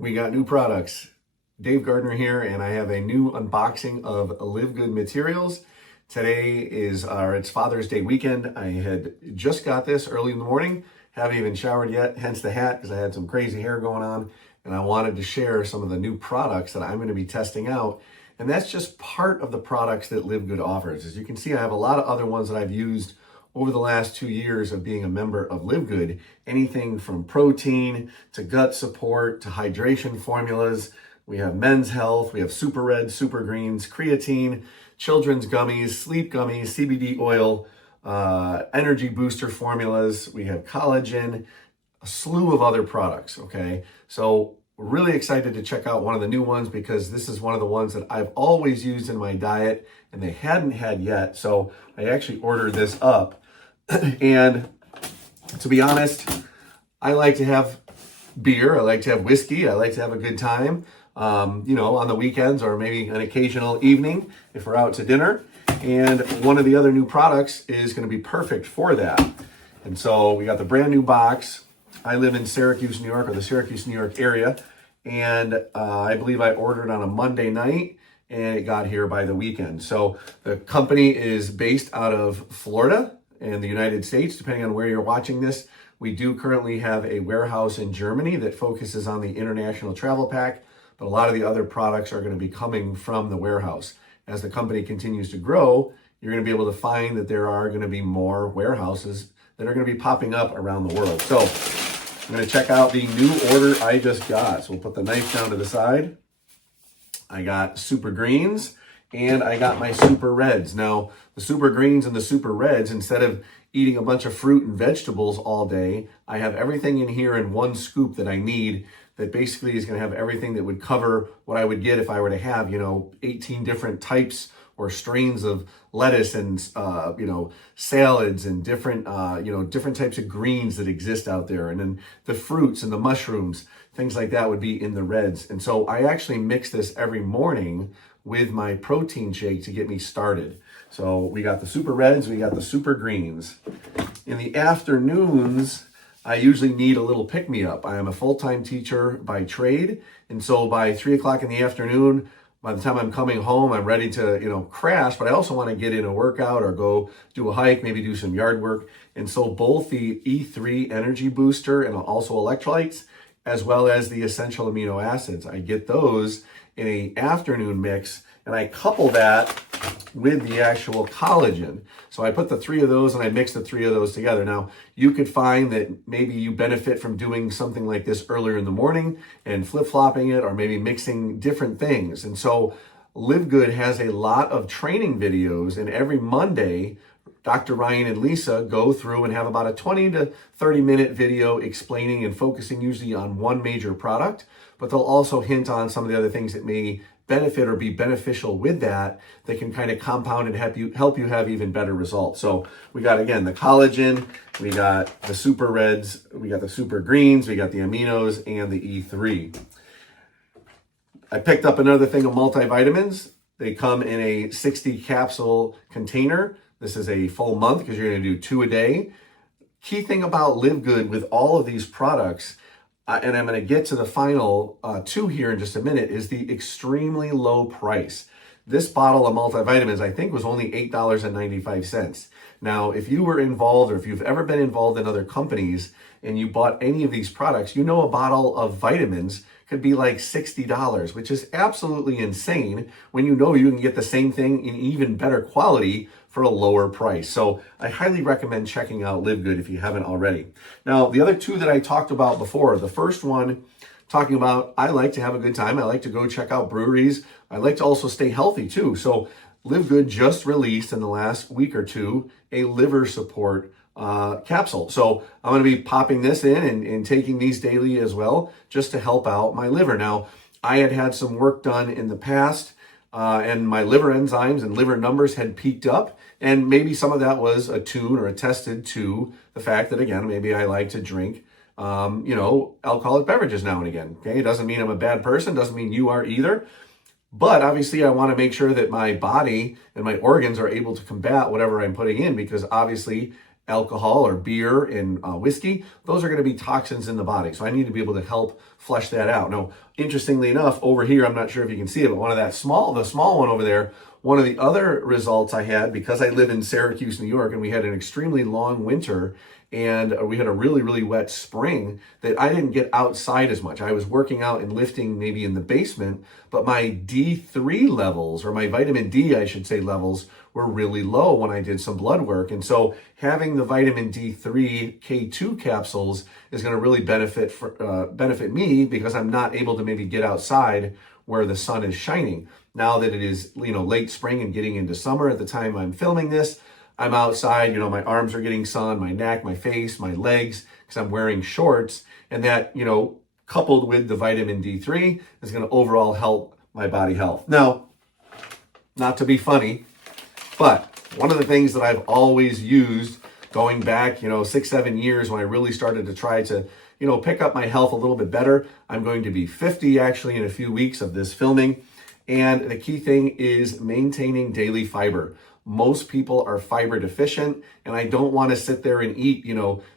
We got new products. Dave Gardner here, and I have a new unboxing of LiveGood materials. Today is it's Father's Day weekend. I had just got this early in the morning, haven't even showered yet, hence the hat, because I had some crazy hair going on, and I wanted to share some of the new products that I'm going to be testing out. And that's just part of the products that LiveGood offers. As you can see, I have a lot of other ones that I've used over the last 2 years of being a member of LiveGood. Anything from protein to gut support to hydration formulas. We have men's health, we have super red, super greens, creatine, children's gummies, sleep gummies, CBD oil, energy booster formulas. We have collagen, a slew of other products, okay? So we're really excited to check out one of the new ones because this is one of the ones that I've always used in my diet and they hadn't had yet. So I actually ordered this up. And to be honest, I like to have beer, I like to have whiskey, I like to have a good time, on the weekends or maybe an occasional evening if we're out to dinner. And one of the other new products is going to be perfect for that. And so we got the brand new box. I live in Syracuse, New York, or the Syracuse, New York area. And I believe I ordered on a Monday night and it got here by the weekend. So the company is based out of Florida in the United States, depending on where you're watching this. We do currently have a warehouse in Germany that focuses on the international travel pack, but a lot of the other products are going to be coming from the warehouse. As the company continues to grow, you're going to be able to find that there are going to be more warehouses that are going to be popping up around the world. So I'm going to check out the new order I just got. So we'll put the knife down to the side. I got super greens and I got my super reds. Now, the super greens and the super reds, instead of eating a bunch of fruit and vegetables all day, I have everything in here in one scoop that I need that basically is going to have everything that would cover what I would get if I were to have, 18 different types or strains of lettuce and, salads and different, different types of greens that exist out there. And then the fruits and the mushrooms, things like that would be in the reds. And so I actually mix this every morning with my protein shake to get me started. So we got the super reds, we got the super greens. In the afternoons, I usually need a little pick-me-up. I am a full-time teacher by trade. And so by 3 o'clock in the afternoon, by the time I'm coming home, I'm ready to, crash, but I also want to get in a workout or go do a hike, maybe do some yard work. And so both the E3 energy booster and also electrolytes, as well as the essential amino acids, I get those in an afternoon mix, and I couple that with the actual collagen. So I put the 3 of those and I mix the 3 of those together. Now, you could find that maybe you benefit from doing something like this earlier in the morning and flip-flopping it or maybe mixing different things. And so LiveGood has a lot of training videos, and every Monday, Dr. Ryan and Lisa go through and have about a 20 to 30 minute video explaining and focusing usually on one major product, but they'll also hint on some of the other things that may benefit or be beneficial with that can kind of compound and help you have even better results. So we got, again, the collagen, we got the super reds, we got the super greens, we got the aminos, and the E3. I picked up another thing of multivitamins. They come in a 60 capsule container. This is a full month because you're going to do 2 a day. Key thing about LiveGood with all of these products, and I'm going to get to the final 2 here in just a minute, is the extremely low price. This bottle of multivitamins, I think, was only $8.95. Now, if you were involved or if you've ever been involved in other companies and you bought any of these products, a bottle of vitamins could be like $60, which is absolutely insane when you can get the same thing in even better quality for a lower price. So I highly recommend checking out LiveGood if you haven't already. Now, the other 2 that I talked about before, the first one talking about I like to have a good time. I like to go check out breweries. I like to also stay healthy too. So LiveGood just released in the last week or 2 a liver support capsule. So I'm going to be popping this in and taking these daily as well, just to help out my liver. Now, I had some work done in the past, and my liver enzymes and liver numbers had peaked up. And maybe some of that was attuned or attested to the fact that, again, maybe I like to drink, alcoholic beverages now and again. Okay. It doesn't mean I'm a bad person. Doesn't mean you are either. But obviously I want to make sure that my body and my organs are able to combat whatever I'm putting in, because obviously alcohol or beer and whiskey, those are going to be toxins in the body. So I need to be able to help flush that out. Now, interestingly enough, over here, I'm not sure if you can see it, but the small one over there, one of the other results I had, because I live in Syracuse, New York, and we had an extremely long winter and we had a really, really wet spring, that I didn't get outside as much. I was working out and lifting maybe in the basement, but my D3 levels, or my vitamin D, I should say, levels were really low when I did some blood work. And so having the vitamin D3 K2 capsules is going to really benefit me, because I'm not able to maybe get outside where the sun is shining. Now that it is, late spring and getting into summer at the time I'm filming this, I'm outside, my arms are getting sun, my neck, my face, my legs, because I'm wearing shorts. And that, coupled with the vitamin D3 is going to overall help my body health. Now, not to be funny, but one of the things that I've always used going back, 6-7 years, when I really started to try to, pick up my health a little bit better. I'm going to be 50 actually in a few weeks of this filming. And the key thing is maintaining daily fiber. Most people are fiber deficient, and I don't want to sit there and eat,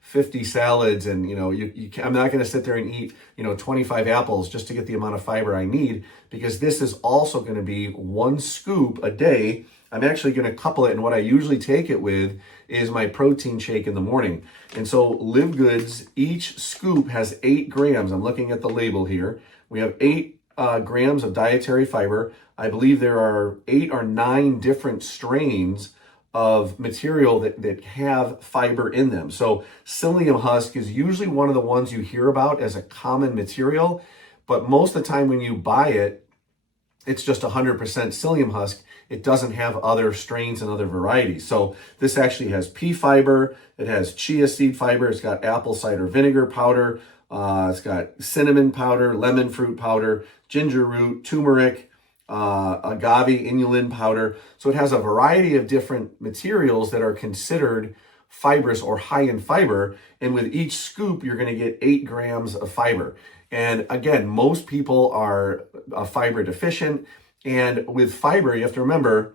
50 salads, and, I'm not going to sit there and eat, 25 apples just to get the amount of fiber I need, because this is also going to be 1 scoop a day. I'm actually going to couple it, and what I usually take it with is my protein shake in the morning. And so LiveGood's, each scoop has 8 grams. I'm looking at the label here. We have 8 grams of dietary fiber. I believe there are 8 or 9 different strains of material that have fiber in them. So psyllium husk is usually one of the ones you hear about as a common material, but most of the time when you buy it, it's just 100% psyllium husk. It doesn't have other strains and other varieties. So this actually has pea fiber, it has chia seed fiber, it's got apple cider vinegar powder, it's got cinnamon powder, lemon fruit powder, ginger root, turmeric, agave inulin powder. So it has a variety of different materials that are considered fibrous or high in fiber. And with each scoop, you're going to get 8 grams of fiber. And again, most people are fiber deficient. And with fiber, you have to remember,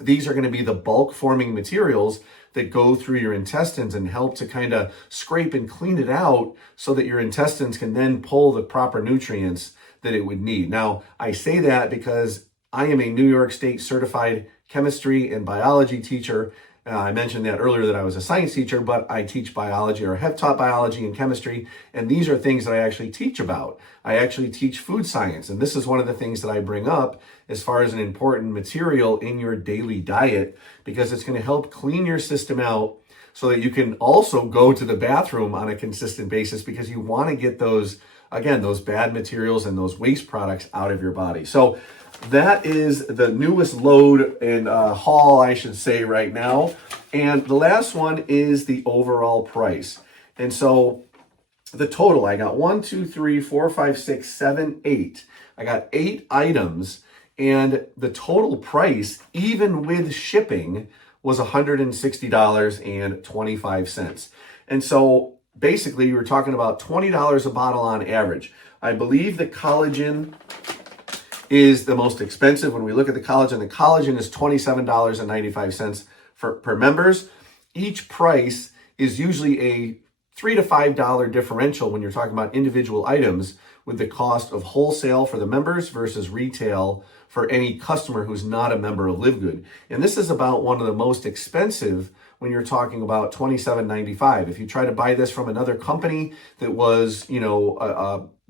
these are going to be the bulk forming materials that go through your intestines and help to kind of scrape and clean it out so that your intestines can then pull the proper nutrients that it would need. Now, I say that because I am a New York State certified chemistry and biology teacher. I mentioned that earlier, that I was a science teacher, but I teach biology, or have taught biology and chemistry, and these are things that I actually teach about. I actually teach food science, and this is one of the things that I bring up as far as an important material in your daily diet, because it's going to help clean your system out so that you can also go to the bathroom on a consistent basis, because you want to get those, again, those bad materials and those waste products out of your body. So that is the newest load and haul, I should say, right now. And the last one is the overall price. And so the total, I got 1, 2, 3, 4, 5, 6, 7, 8. I got 8 items, and the total price, even with shipping, was $160.25. And so basically, we're talking about $20 a bottle on average. I believe the collagen is the most expensive. When we look at the collagen is $27.95 per members. Each price is usually a $3 to $5 differential when you're talking about individual items, with the cost of wholesale for the members versus retail for any customer who's not a member of LiveGood. And this is about one of the most expensive when you're talking about $27.95. If you try to buy this from another company that was,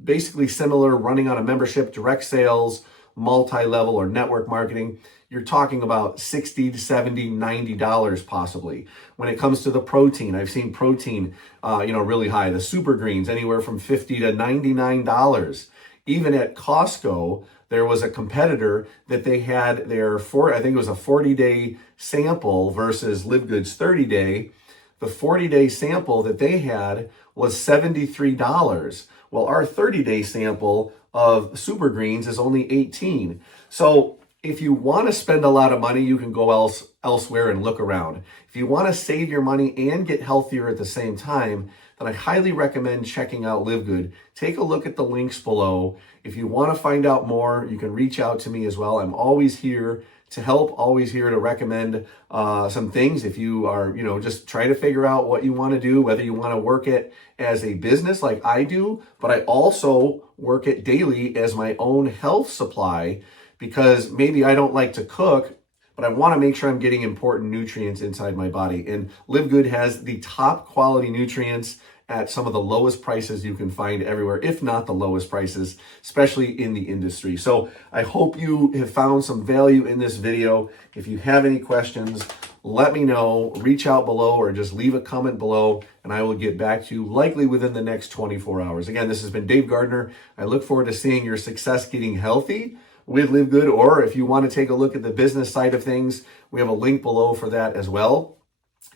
basically similar, running on a membership, direct sales, multi-level or network marketing, you're talking about $60 to $70, $90 possibly. When it comes to the protein, I've seen protein, really high. The super greens, anywhere from $50 to $99. Even at Costco, there was a competitor that they had I think it was a 40-day sample versus LiveGood's 30-day. The 40-day sample that they had was $73. Well, our 30-day sample of super greens is only $18. So if you want to spend a lot of money, you can go elsewhere and look around. If you want to save your money and get healthier at the same time, then I highly recommend checking out LiveGood. Take a look at the links below. If you want to find out more, you can reach out to me as well. I'm always here to help, always here to recommend some things if you are, just trying to figure out what you want to do, whether you want to work it as a business like I do, but I also work it daily as my own health supply because maybe I don't like to cook, but I want to make sure I'm getting important nutrients inside my body. And LiveGood has the top quality nutrients at some of the lowest prices you can find everywhere, if not the lowest prices, especially in the industry. So I hope you have found some value in this video. If you have any questions, let me know, reach out below or just leave a comment below and I will get back to you likely within the next 24 hours. Again, this has been Dave Gardner. I look forward to seeing your success getting healthy with LiveGood, or if you want to take a look at the business side of things, we have a link below for that as well.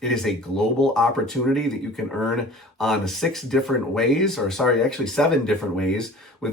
It is a global opportunity that you can earn on 7 different ways with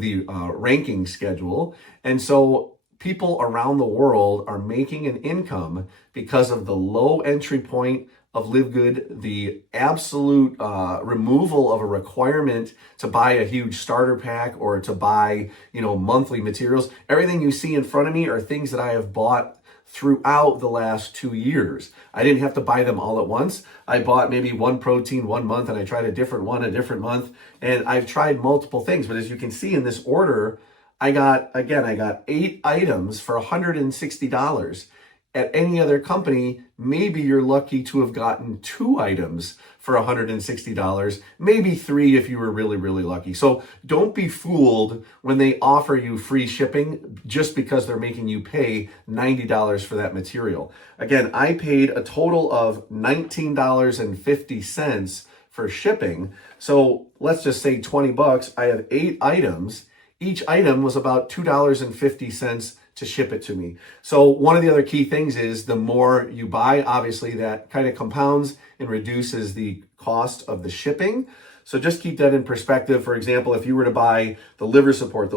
the ranking schedule. And so people around the world are making an income because of the low entry point of LiveGood, the absolute removal of a requirement to buy a huge starter pack or to buy, monthly materials. Everything you see in front of me are things that I have bought throughout the last 2 years. I didn't have to buy them all at once. I bought maybe one protein 1 month and I tried a different one a different month. And I've tried multiple things. But as you can see in this order, I got 8 items for $160. At any other company, maybe you're lucky to have gotten 2 items for $160, maybe 3 if you were really, really lucky. So don't be fooled when they offer you free shipping just because they're making you pay $90 for that material. Again, I paid a total of $19.50 for shipping. So let's just say 20 bucks. I have 8 items. Each item was about $2.50 to ship it to me. So one of the other key things is the more you buy, obviously that kind of compounds and reduces the cost of the shipping. So just keep that in perspective. For example, if you were to buy the liver support,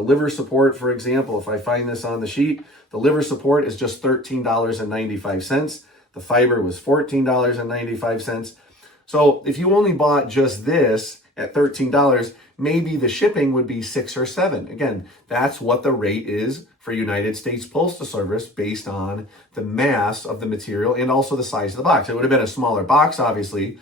for example, if I find this on the sheet, the liver support is just $13.95. The fiber was $14.95. So if you only bought just this at $13, maybe the shipping would be $6 or $7. Again, that's what the rate is for United States Postal Service based on the mass of the material and also the size of the box. It would have been a smaller box, obviously,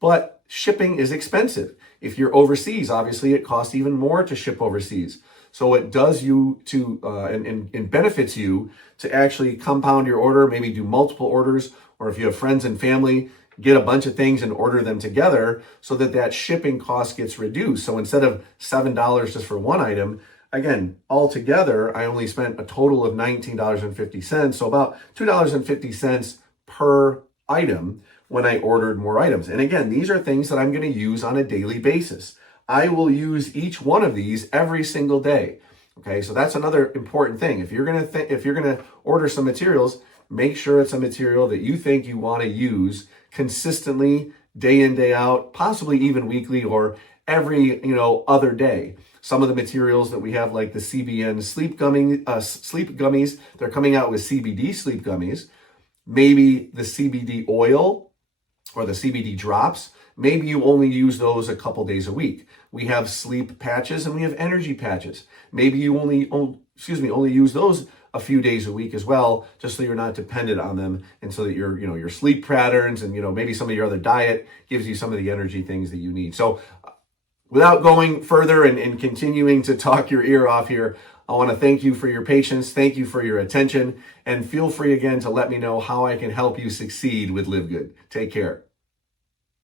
but shipping is expensive. If you're overseas, obviously it costs even more to ship overseas. So it does you to and benefits you to actually compound your order, maybe do multiple orders, or if you have friends and family, get a bunch of things and order them together so that shipping cost gets reduced. So instead of $7 just for one item, again, altogether, I only spent a total of $19.50. So about $2.50 per item when I ordered more items. And again, these are things that I'm going to use on a daily basis. I will use each one of these every single day. Okay, so that's another important thing. If you're gonna order some materials, make sure it's a material that you think you want to use consistently, day in, day out, possibly even weekly or every other day. Some of the materials that we have, like the CBN sleep gummies, they're coming out with CBD sleep gummies. Maybe the CBD oil or the CBD drops, maybe you only use those a couple days a week. We have sleep patches and we have energy patches. Maybe you only use those a few days a week as well, just so you're not dependent on them, and so that your sleep patterns and maybe some of your other diet gives you some of the energy things that you need. So without going further and continuing to talk your ear off here, I want to thank you for your patience, thank you for your attention, and feel free again to let me know how I can help you succeed with LiveGood. Take care.